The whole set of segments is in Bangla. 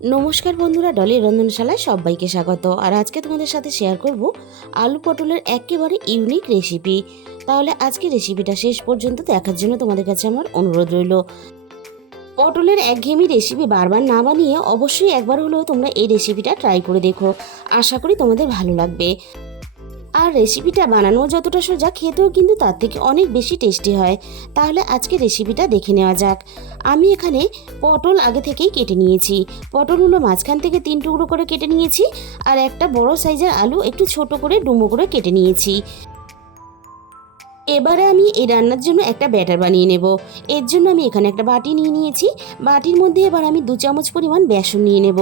নমস্কার বন্ধুরা, ডলির রন্ধনশালায় সবাইকে স্বাগত। আর আজকে তোমাদের সাথে শেয়ার করব আলু পটলের একেবারে ইউনিক রেসিপি। তাহলে আজকে রেসিপিটা শেষ পর্যন্ত দেখার জন্য তোমাদের কাছে আমার অনুরোধ রইল। পটলের একঘেয়েমি রেসিপি বারবার না বানিয়ে অবশ্যই একবার হলেও তোমরা এই রেসিপিটা ট্রাই করে দেখো। আশা করি তোমাদের ভালো লাগবে। আর রেসিপিটা বানানো যতটা সোজা, খেতেও কিন্তু তার থেকে অনেক বেশি টেস্টি হয়। তাহলে আজকে রেসিপিটা দেখে নেওয়া যাক। আমি এখানে পটল আগে থেকেই কেটে নিয়েছি। পটলগুলো মাঝখান থেকে 3 টুকরো করে কেটে নিয়েছি। আর একটা বড় সাইজের আলু একটু ছোট করে ডুমো করে কেটে নিয়েছি। এবারে আমি এই রান্নার জন্য একটা ব্যাটার বানিয়ে নেব। এর জন্য আমি এখানে একটা বাটি নিয়ে নিয়েছি। বাটির মধ্যে এবার আমি 2 চামচ পরিমাণ বেসন নিয়ে নেব।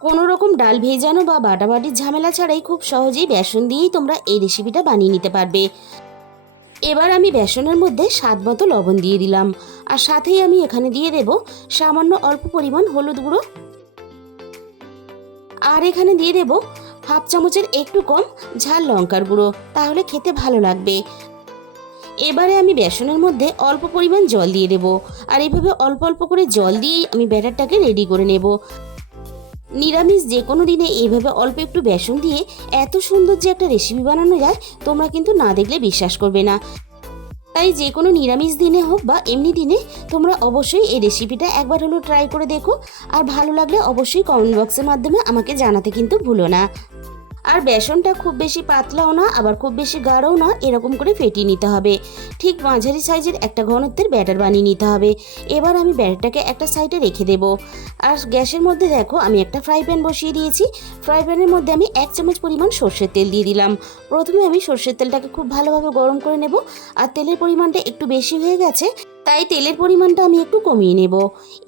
কোনো রকম ডাল ভেজানো বা বাটাবাটির ঝামেলা ছাড়াই খুব সহজেই বেসন দিয়েই তোমরা এই রেসিপিটা বানিয়ে নিতে পারবে। এবার আমি বেসনের মধ্যে স্বাদ মতো লবণ দিয়ে দিলাম। আর সাথেই আমি এখানে দিয়ে দেব সামান্য অল্প পরিমাণ হলুদ গুঁড়ো। আর এখানে দিয়ে দেব হাফ চামচের একটু কম ঝাল লঙ্কার গুঁড়ো, তাহলে খেতে ভালো লাগবে। এবারে আমি বেসনের মধ্যে অল্প পরিমাণ জল দিয়ে দেব। আর এইভাবে অল্প অল্প করে জল দিয়েই আমি ব্যাটারটাকে রেডি করে নেব। নিরামিষ যে কোনো দিনে এইভাবে অল্প একটু বেসন দিয়ে এত সুন্দর যে একটা রেসিপি বানানো যায়, তোমরা কিন্তু না দেখলে বিশ্বাস করবে না। তাই যে কোনো নিরামিষ দিনে হোক বা এমনি দিনে তোমরা অবশ্যই এই রেসিপিটা একবার হলেও ট্রাই করে দেখো। আর ভালো লাগলে অবশ্যই কমেন্ট বক্সের মাধ্যমে আমাকে জানাতে কিন্তু ভুলো না। আর বেসনটা খুব বেশি পাতলাও না, আবার খুব বেশি গাঢ়ও না, এরকম করে ফেটিয়ে নিতে হবে। ঠিক মাঝারি সাইজের একটা ঘনত্বের ব্যাটার বানিয়ে নিতে হবে। এবার আমি ব্যাটারটাকে একটা সাইডে রেখে দেব। আর গ্যাসের মধ্যে দেখো আমি একটা ফ্রাই প্যান বসিয়ে দিয়েছি। ফ্রাই প্যানের মধ্যে আমি 1 চামচ পরিমাণ সর্ষের তেল দিয়ে দিলাম। প্রথমে আমি সর্ষের তেলটাকে খুব ভালোভাবে গরম করে নেব। আর তেলের পরিমাণটা একটু বেশি হয়ে গেছে, তাই তেলের পরিমাণটা আমি একটু কমিয়ে নেব।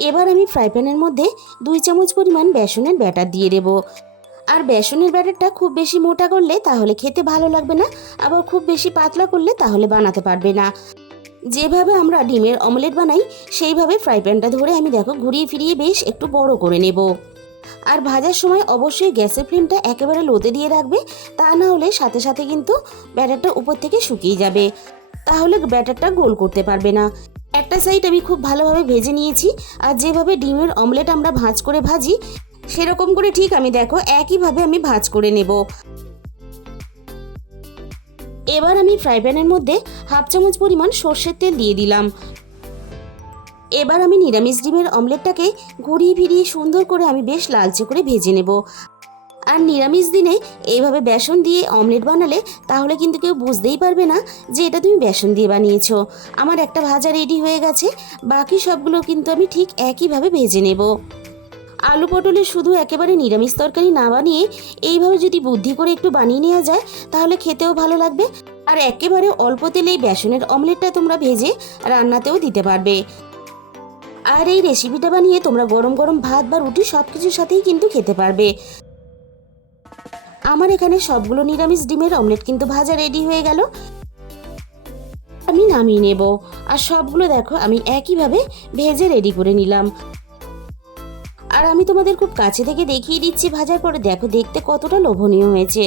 এবার আমি ফ্রাই প্যানের মধ্যে 2 চামচ পরিমাণ বেসনের ব্যাটার দিয়ে দেব। আর বেসনের ব্যাটারটা খুব বেশি মোটা করলে তাহলে খেতে ভালো লাগবে না, আবার খুব বেশি পাতলা করলে তাহলে বানাতে পারবে না। যেভাবে আমরা ডিমের অমলেট বানাই সেইভাবে ফ্রাই প্যানটা ধরে আমি দেখো ঘুরিয়ে ফিরিয়ে বেশ একটু বড় করে নেব। আর ভাজার সময় অবশ্যই গ্যাসের ফ্লেমটা একেবারে লোতে দিয়ে রাখবে, তা না হলে সাথে সাথে কিন্তু ব্যাটারটা উপর থেকে শুকিয়ে যাবে, তাহলে ব্যাটারটা গোল করতে পারবে না। একটা সাইড আমি খুব ভালোভাবে ভেজে নিয়েছি। আর যেভাবে ডিমের অমলেট আমরা ভাঁজ করে ভাজি, সেরকম করে ঠিক আমি দেখো একইভাবে আমি ভাঁজ করে নেব। এবার আমি ফ্রাই প্যানের মধ্যে হাফ চামচ পরিমাণ সর্ষের তেল দিয়ে দিলাম। এবার আমি নিরামিষ ডিমের অমলেটটাকে ঘুরিয়ে ফিরিয়ে সুন্দর করে আমি বেশ লালচে করে ভেজে নেব। আর নিরামিষ দিনে এইভাবে বেসন দিয়ে অমলেট বানালে তাহলে কিন্তু কেউ বুঝতেই পারবে না যে এটা তুমি বেসন দিয়ে বানিয়েছো। আমার একটা ভাজা রেডি হয়ে গেছে, বাকি সবগুলো কিন্তু আমি ঠিক একইভাবে ভেজে নেব। আলু পটলের শুধু একেবারে নিরামিষ তরকারি না বানিয়ে এইভাবে যদি বুদ্ধি করে একটু বানিয়ে নেওয়া যায়, তাহলে খেতেও ভালো লাগবে। আর একেবারে অল্প তেলেই বেসনের অমলেটটা তোমরা ভেজে রান্নাতেও দিতে পারবে। আর এই রেসিপিটা বানিয়ে তোমরা গরম গরম ভাত বা রুটি সব কিছুর সাথেই কিন্তু খেতে পারবে। আমার এখানে সবগুলো নিরামিষ ডিমের অমলেট কিন্তু ভাজা রেডি হয়ে গেল। আমি নামিয়ে নেব। আর সবগুলো দেখো আমি একইভাবে ভেজে রেডি করে নিলাম। আর আমি তোমাদের খুব কাছে থেকে দেখিয়ে দিচ্ছি ভাজার পরে, দেখো দেখতে কতটা লোভনীয় হয়েছে।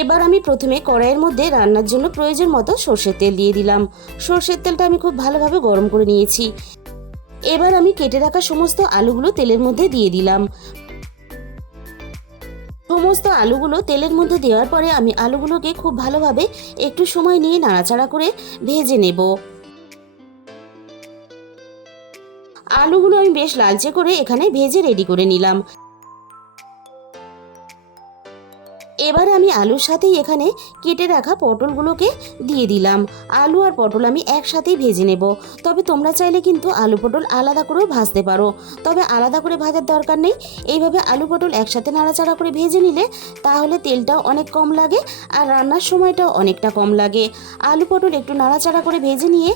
এবার আমি প্রথমে কড়াইয়ের মধ্যে রান্নার জন্য প্রয়োজন মতো সর্ষের তেল দিয়ে দিলাম। সর্ষের তেলটা আমি খুব ভালোভাবে গরম করে নিয়েছি। এবার আমি কেটে রাখা সমস্ত আলুগুলো তেলের মধ্যে দিয়ে দিলাম। সমস্ত আলুগুলো তেলের মধ্যে দেওয়ার পরে আমি আলুগুলোকে খুব ভালোভাবে একটু সময় নিয়ে নাড়াচাড়া করে ভেজে নেব। আলুগুলো আমি বেশ লালচে করে এখানে ভেজে রেডি করে নিলাম। এবার আমি আলুর সাথেই এখানে কেটে রাখা পটলগুলোকে দিয়ে দিলাম। আলু আর পটল আমি একসাথেই ভেজে নেব। তবে তোমরা চাইলে কিন্তু আলু পটল আলাদা করেও ভাজতে পারো, তবে আলাদা করে ভাজার দরকার নেই। এইভাবে আলু পটল একসাথে নাড়াচাড়া করে ভেজে নিলে তাহলে তেলটাও অনেক কম লাগে আর রান্নার সময়টাও অনেকটা কম লাগে। আলু পটল একটু নাড়াচাড়া করে ভেজে নিয়ে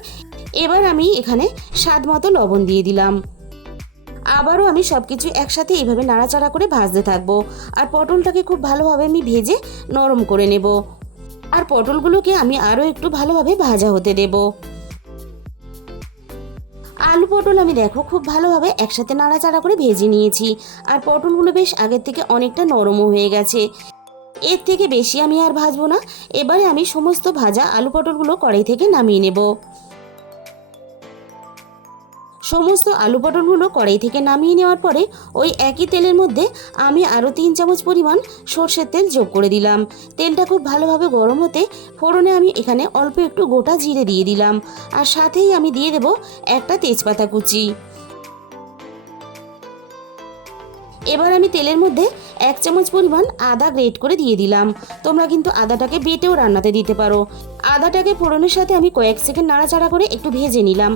এবার আমি এখানে স্বাদ মতো লবণ দিয়ে দিলাম। আবারও আমি সব কিছু একসাথে এইভাবে নাড়াচাড়া করে ভাজতে থাকবো। আর পটলটাকে খুব ভালোভাবে আমি ভেজে নরম করে নেব। আর পটলগুলোকে আমি আরও একটু ভালোভাবে ভাজা হতে দেব। আলু পটল আমি দেখো খুব ভালোভাবে একসাথে নাড়াচাড়া করে ভেজে নিয়েছি। আর পটলগুলো বেশ আগের থেকে অনেকটা নরমও হয়ে গেছে। এর থেকে বেশি আমি আর ভাজবো না। এবারে আমি সমস্ত ভাজা আলু পটলগুলো কড়াই থেকে নামিয়ে নেব। সমস্ত আলু পটলগুলো কড়াই থেকে নামিয়ে নেওয়ার পরে ওই একই তেলের মধ্যে আমি আরও 3 চামচ পরিমাণ সর্ষের তেল যোগ করে দিলাম। তেলটা খুব ভালোভাবে গরম হতে ফোড়নে আমি এখানে অল্প একটু গোটা জিরে দিয়ে দিলাম, আর সাথেই আমি দিয়ে দেব একটা তেজপাতা কুচি। এবার আমি তেলের মধ্যে 1 চামচ পরিমাণ আদা গ্রেট করে দিয়ে দিলাম। তোমরা কিন্তু আদাটাকে বেটেও রান্নাতে দিতে পারো। আদাটাকে ফোড়নের সাথে আমি কয়েক সেকেন্ড নাড়াচাড়া করে একটু ভেজে নিলাম।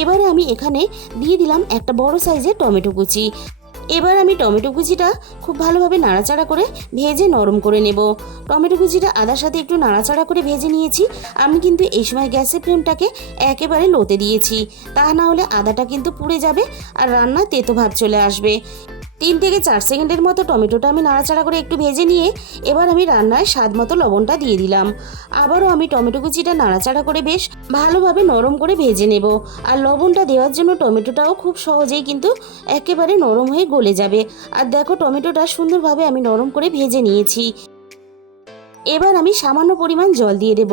এবারে আমি এখানে দিয়ে দিলাম একটা বড় সাইজের টমেটো কুচি। এবার আমি টমেটো কুচিটা খুব ভালোভাবে নাড়াচাড়া করে ভেজে নরম করে নেব। টমেটো কুচিটা আদার সাথে একটু নাড়াচাড়া করে ভেজে নিয়েছি। আমি কিন্তু এই সময় গ্যাসের ফ্লেমটাকে একেবারে লোতে দিয়েছি, তা না হলে আদাটা কিন্তু পুড়ে যাবে আর রান্না তেতো ভাব চলে আসবে। 3 থেকে 4 সেকেন্ডের মতো টমেটোটা আমি নাড়াচাড়া করে একটু ভেজে নিয়ে এবার আমি রান্নায় স্বাদ মতো লবণটা দিয়ে দিলাম। আবারও আমি টমেটো কুচিটা নাড়াচাড়া করে বেশ ভালোভাবে নরম করে ভেজে নেব। আর লবণটা দেওয়ার জন্য টমেটোটাও খুব সহজেই কিন্তু একেবারে নরম হয়ে গলে যাবে। আর দেখো টমেটোটা সুন্দরভাবে আমি নরম করে ভেজে নিয়েছি। এবার আমি সামান্য পরিমাণ জল দিয়ে দেব,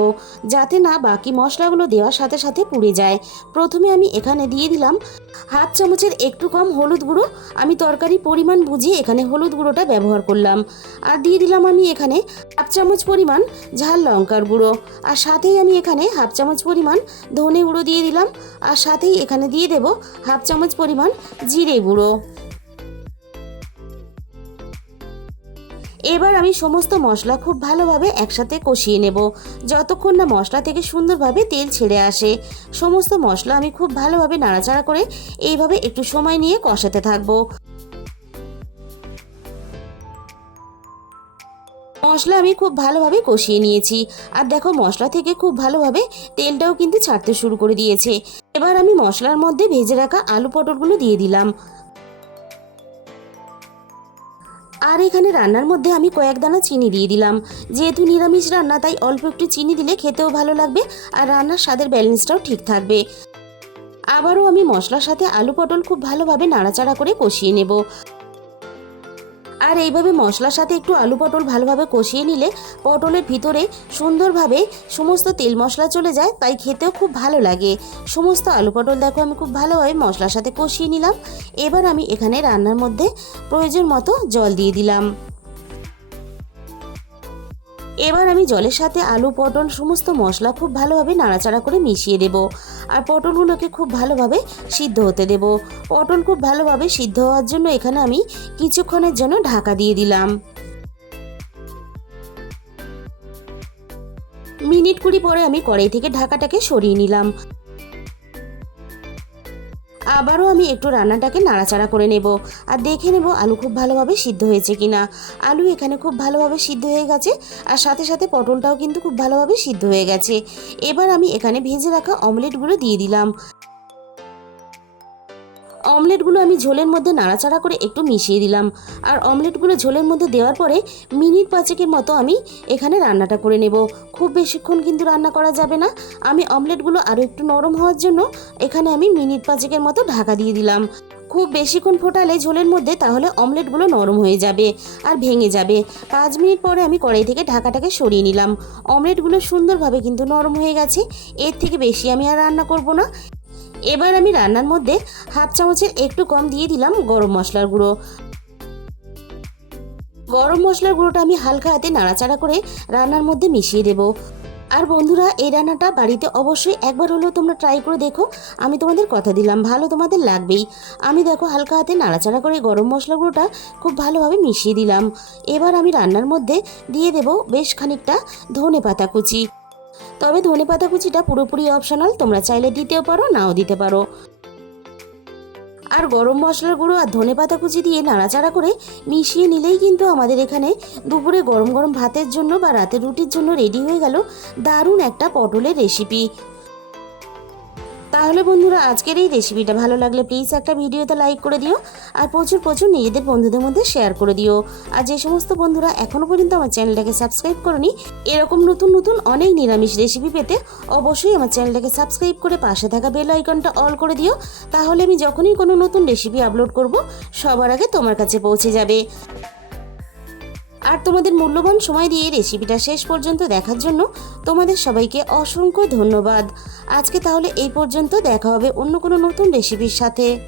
যাতে না বাকি মশলাগুলো দেওয়ার সাথে সাথে পুড়ে যায়। প্রথমে আমি এখানে দিয়ে দিলাম 1/2 চামচের একটু কম হলুদ গুঁড়ো। আমি তরকারি পরিমাণ বুঝিয়ে এখানে হলুদ গুঁড়োটা ব্যবহার করলাম। আর দিয়ে দিলাম আমি এখানে 1/2 চামচ পরিমাণ ঝাল লঙ্কার গুঁড়ো। আর সাথেই আমি এখানে 1/2 চামচ পরিমাণ ধনে গুঁড়ো দিয়ে দিলাম। আর সাথেই এখানে দিয়ে দেব 1/2 চামচ পরিমাণ জিরে গুঁড়ো। এবার আমি সমস্ত মশলা খুব ভালোভাবে একসাথে কষিয়ে নেব, যতক্ষণ না মশলা থেকে সুন্দরভাবে তেল ছেড়ে আসে। সমস্ত মশলা আমি খুব ভালোভাবে নাড়াচাড়া করে এইভাবে একটু সময় নিয়ে কষাতে থাকবো। মশলা আমি খুব ভালোভাবে কষিয়ে নিয়েছি। আর দেখো মশলা থেকে খুব ভালোভাবে তেলটাও কিন্তু ছাড়তে শুরু করে দিয়েছে। এবার আমি মশলার মধ্যে ভেজে রাখা আলু পটলগুলো দিয়ে দিলাম। আর এখানে রান্নার মধ্যে আমি কয়েক দানা চিনি দিয়ে দিলাম। যেহেতু নিরামিষ রান্না, তাই অল্প একটু চিনি দিলে খেতেও ভালো লাগবে আর রান্নার স্বাদের ব্যালেন্সটাও ঠিক থাকবে। আবারও আমি মশলার সাথে আলু পটল খুব ভালোভাবে নাড়াচাড়া করে কষিয়ে নেব। আর এইভাবে মশলার সাথে একটু আলু পটল ভালোভাবে কষিয়ে নিলে পটলের ভিতরে সুন্দরভাবে সমস্ত তেল মশলা চলে যায়, তাই খেতেও খুব ভালো লাগে। সমস্ত আলু পটল দেখো আমি খুব ভালোভাবে মশলার সাথে কষিয়ে নিলাম। এবার আমি এখানে রান্নার মধ্যে প্রয়োজন মতো জল দিয়ে দিলাম। এবার আমি জলের সাথে আলু পটল সমস্ত মশলা খুব ভালোভাবে নাড়াচাড়া করে মিশিয়ে দেব। আর পটলগুলোকে খুব ভালোভাবে সিদ্ধ হতে দেব। পটল খুব ভালোভাবে সিদ্ধ হওয়ার জন্য এখানে আমি কিছুক্ষণের জন্য ঢাকা দিয়ে দিলাম। মিনিট 20 পরে আমি কড়াই থেকে ঢাকাটাকে সরিয়ে নিলাম। আবারও আমি একটু রান্নাটাকে নাড়াচাড়া করে নেব আর দেখে নেব আলু খুব ভালোভাবে সিদ্ধ হয়েছে কিনা। আলু এখানে খুব ভালোভাবে সিদ্ধ হয়ে গেছে, আর সাথে সাথে পটলটাও কিন্তু খুব ভালোভাবে সিদ্ধ হয়ে গেছে। এবার আমি এখানে ভেজে রাখা অমলেটগুলো দিয়ে দিলাম। অমলেটগুলো আমি ঝোলের মধ্যে নাড়াচাড়া করে একটু মিশিয়ে দিলাম। আর অমলেটগুলো ঝোলের মধ্যে দেওয়ার পরে মিনিট 5 মতো আমি এখানে রান্নাটা করে নেব। খুব বেশিক্ষণ কিন্তু রান্না করা যাবে না। আমি অমলেটগুলো আরও একটু নরম হওয়ার জন্য এখানে আমি মিনিট 5 মতো ঢাকা দিয়ে দিলাম। খুব বেশিক্ষণ ফোটালে ঝোলের মধ্যে তাহলে অমলেটগুলো নরম হয়ে যাবে আর ভেঙে যাবে। 5 মিনিট পরে আমি কড়াই থেকে ঢাকাটাকে সরিয়ে নিলাম। অমলেটগুলো সুন্দরভাবে কিন্তু নরম হয়ে গেছে। এর থেকে বেশি আমি আর রান্না করব না। এবার আমি রান্নার মধ্যে 1/2 চামচের একটু কম দিয়ে দিলাম গরম মশলার গুঁড়ো। গরম মশলার গুঁড়োটা আমি হালকা হাতে নাড়াচাড়া করে রান্নার মধ্যে মিশিয়ে দেব। আর বন্ধুরা, এই রান্নাটা বাড়িতে অবশ্যই একবার হলেও তোমরা ট্রাই করে দেখো। আমি তোমাদের কথা দিলাম, ভালো তোমাদের লাগবেই। আমি দেখো হালকা হাতে নাড়াচাড়া করে গরম মশলা গুঁড়োটা খুব ভালোভাবে মিশিয়ে দিলাম। এবার আমি রান্নার মধ্যে দিয়ে দেব বেশ খানিকটা ধনেপাতা কুচি। তবে ধনেপাতা কুচিটা পুরোপুরি অপশনাল, তোমরা চাইলে দিতেও পারো, নাও দিতে পারো। আর গরম মশলার গুঁড়ো আর ধনেপাতা কুচি দিয়ে নাড়াচাড়া করে মিশিয়ে নিলেই কিন্তু আমাদের এখানে দুপুরে গরম গরম ভাতের জন্য বা রাতের রুটির জন্য রেডি হয়ে গেল দারুণ একটা পটলের রেসিপি। তাহলে বন্ধুরা, আজকের এই রেসিপিটা ভালো লাগলে প্লিজ একটা ভিডিওতে লাইক করে দিও আর প্রচুর প্রচুর নিজেদের বন্ধুদের মধ্যে শেয়ার করে দিও। আর যে সমস্ত বন্ধুরা এখনও পর্যন্ত আমার চ্যানেলটাকে সাবস্ক্রাইব করনি, এরকম নতুন নতুন অনেক নিরামিষ রেসিপি পেতে অবশ্যই আমার চ্যানেলটাকে সাবস্ক্রাইব করে পাশে থাকা বেল আইকনটা অল করে দিও। তাহলে আমি যখনই কোনো নতুন রেসিপি আপলোড করব সবার আগে তোমার কাছে পৌঁছে যাবে। আর তোমাদের মূল্যবান সময় দিয়ে রেসিপিটা শেষ পর্যন্ত দেখার জন্য তোমাদের সবাইকে অসংখ্য ধন্যবাদ। আজকে তাহলে এই পর্যন্ত, দেখা হবে অন্য কোনো নতুন রেসিপির সাথে।